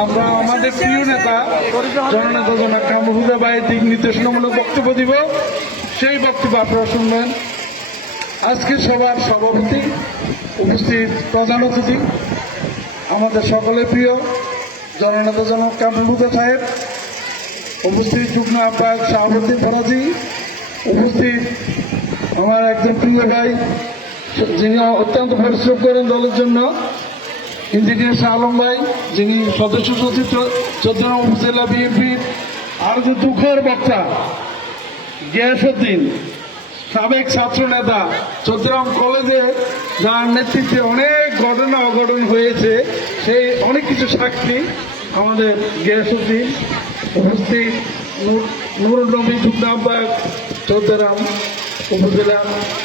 আমরা আমাদের প্রিয় নেতা জননেতা জনাব কামরুজ্জামান ভাইয়ের দিক নির্দেশনামূলক বক্তব্য দিব। সেই বক্তব্য আপনারা শুনবেন। আজকে সবার সভাপতি, উপস্থিত প্রধান অতিথি, আমাদের সকলের প্রিয় জননেতা জনাব কামরুজ্জামান সাহেব, উপস্থিত যুগ্ম আহ্বায়ক শাহাবুদ্দিন ফরাজি, উপস্থিত আমার একজন প্রিয় ভাই যিনি অত্যন্ত পরিশ্রম করেন দলের জন্য, ইঞ্জিনিয়ার শাহ আলম ভাই, যিনি সদস্য সচিব চৌদ্দগ্রাম উপজেলা বিএনপির, আর যে দুঃখের বক্তা গিয়াসউদ্দিন, সাবেক ছাত্র নেতা, চৌদ্দগ্রাম কলেজে যার নেতৃত্বে অনেক ঘটনা অঘটন হয়েছে, সেই অনেক কিছু সাক্ষী আমাদের গিয়াসউদ্দিন, উপস্থিত নুরুল নবী যুগ্ম আহ্বায়ক চৌদ্দগ্রাম উপজেলা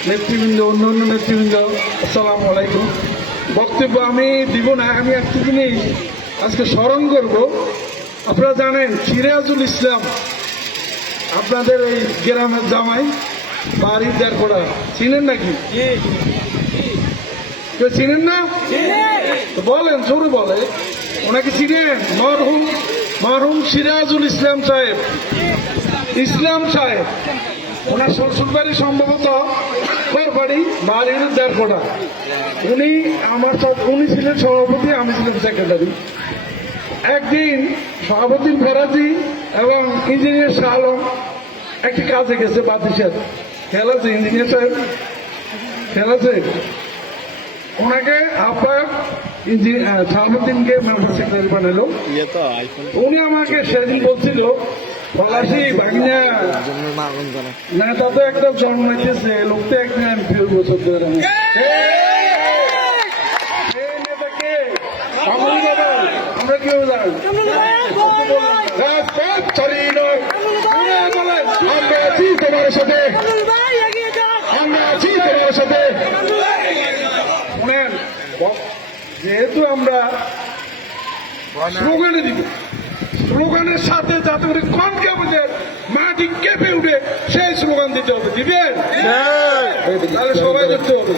নেতৃবৃন্দ, অন্যান্য নেতৃবৃন্দ, আসসালামু আলাইকুম। বক্তব্য আমি দিব না, আমি একটু জিনিস আজকে স্মরণ করব। আপনারা জানেন সিরাজুল ইসলাম আপনাদের এই গ্রামের জামাই, বাড়ির দেড়কোড়া, চিনেন নাকি? কেউ চিনেন না? বলেন, জোরে বলে। ওনাকে চিনেন? মরহুম সিরাজুল ইসলাম সাহেব, ওনার শ্বশুর বাড়ি সম্ভবত বাড়ি বাড়ির দেড়কোড়া। উনি ছিলেন সভাপতি, আমি ছিলাম সেক্রেটারি। একদিন শাহাবুদ্দিন ফরাজি এবং ইঞ্জিনিয়ার শাহ আলম একটি কাজে গেছে, বাতিসের খেয়াল আছে? ইঞ্জিনিয়ার সাহেব খেয়াল আছে? ওনাকে আহ্বায়ক শাহাবুদ্দিনকে মেম্বার সেক্রেটারি বানালো। উনি আমাকে সেদিন বলছিল, পলাশি ভাগিনা নেতা তো একদম জন্মাইতেছে, লোকটা একদিন এমপি হইব চৌদ্দগ্রাম। আমরা কেউ জানি তোমার সাথে, আমরা আছি তোমার সাথে। শোনেন, যেহেতু আমরা স্লোগানে দিব, স্লোগানের সাথে যাতে করে কম কেমন মাটি কেঁপে উঠে সেই স্লোগান দিতে হবে। দিবেন? তাহলে সবাই দেখতে হবে।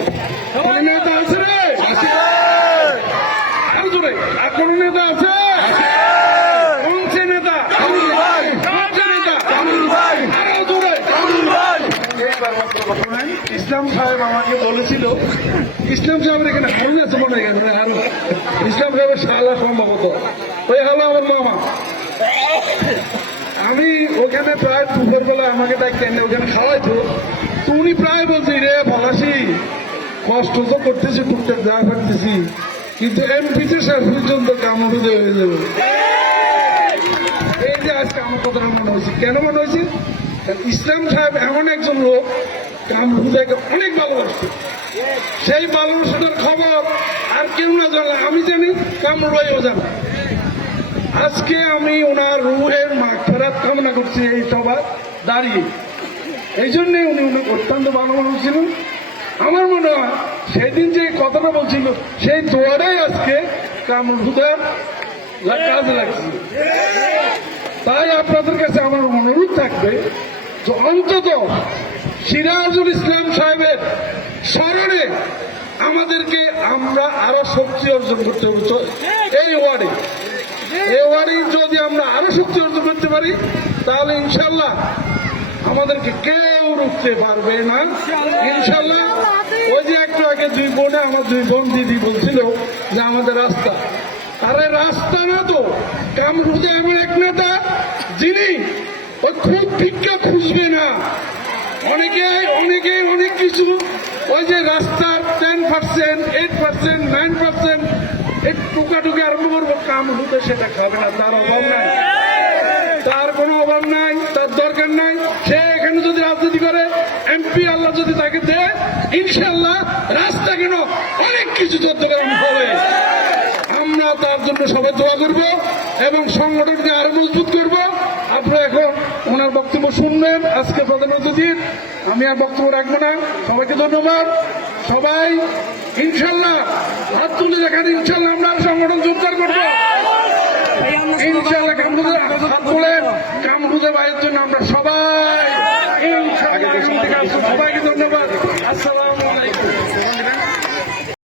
কোন নেতা আছে রে? আরো জোরে, আর কোন নেতা আছে? নেতা আরো জোরে। ইসলাম সাহেব আমাকে বলেছিল, ইসলাম সাহেবের এখানে হারুন আছে মনে হয়, হারুন ইসলাম সাহেবের শালা সম্ভবত, ওই হলো আমার মামা। আমি ওখানে প্রায় দুপুর বেলা আমাকে ডাকতেন, ওখানে খাওয়াইতো। তো উনি প্রায় বলছি, রে পলাশি কষ্ট তো করতেছি, টুকটাক যা করতেছি, কিন্তু এমপিতে শেষ পর্যন্ত কামড়ে হয়ে যাবে। এই যে আজকে আমার কথাটা মনে হয়েছে, কেন মনে হয়েছে? ইসলাম সাহেব এমন একজন লোক, কামরুজাকে অনেক ভালোবাসত। সেই ভালোবাসার খবর আর কেউ না জানলে আমি জানি, কামরুজাইও জানে। আজকে আমি ওনার রুহের মাগফিরাত কামনা করছি এই সভা দাঁড়িয়ে। এই জন্যে উনি অত্যন্ত ভালো মানুষ ছিলেন। আমার মনে হয় সেদিন যে কথাটা বলছিল, সেই দোয়াটাই আজকে কামরুজার কাজে লাগছে। তাই আপনাদের কাছে আমার অনুরোধ থাকবে যে অন্তত সিরাজুল ইসলাম সাহেবের স্মরণে আমাদেরকে আমরা আরো শক্তি অর্জন করতে হবে। এই ওয়ার্ডে যদি আমরা আরো শক্তি অর্জন করতে পারি, তাহলে ইনশাল্লাহ আমাদেরকে কেউ রুখতে পারবে না। ইনশাল্লাহ ওই যে একটু আগে আমার দুই বোন দিদি বলছিল যে আমাদের রাস্তা, আরে রাস্তা না তো, কামরুজে এমন এক নেতা যিনি ওই খুব ভিক্ষা খুঁজবে না। অনেকে অনেক কিছু, ওই যে রাস্তার 10%, 8%, 9% এই টুকাটুকি আরম্ভ করবো, কামরুজে সেটা খাবে না। তার অভাব নাই, তার কোনো অভাব নাই, তার দরকার নাই। সে এখানে যদি রাজনীতি করে, এমপি আল্লাহ যদি তাকে দেয়, ইনশাল্লাহ রাস্তা কেন অনেক কিছু চৌদ্দগ্রাম হবে। আমরা তার জন্য সবাই দোয়া করবো এবং সংগঠনকে আরো মজবুত করবো। আপনারা এখন ওনার বক্তব্য শুনবেন। আজকে প্রধান অতিথির আমি আর বক্তব্য রাখবো না। সবাইকে ধন্যবাদ। সবাই ইনশাল্লাহ হাত তুলে দেখান, ইনশাল্লাহ আমরা সংগঠন জোরদার করবো। ইনশাল্লাহ হাত তোলেন, কামরুজা ভাইয়ের জন্য আমরা সবাই। সবাইকে ধন্যবাদ। আসসালামু আলাইকুম।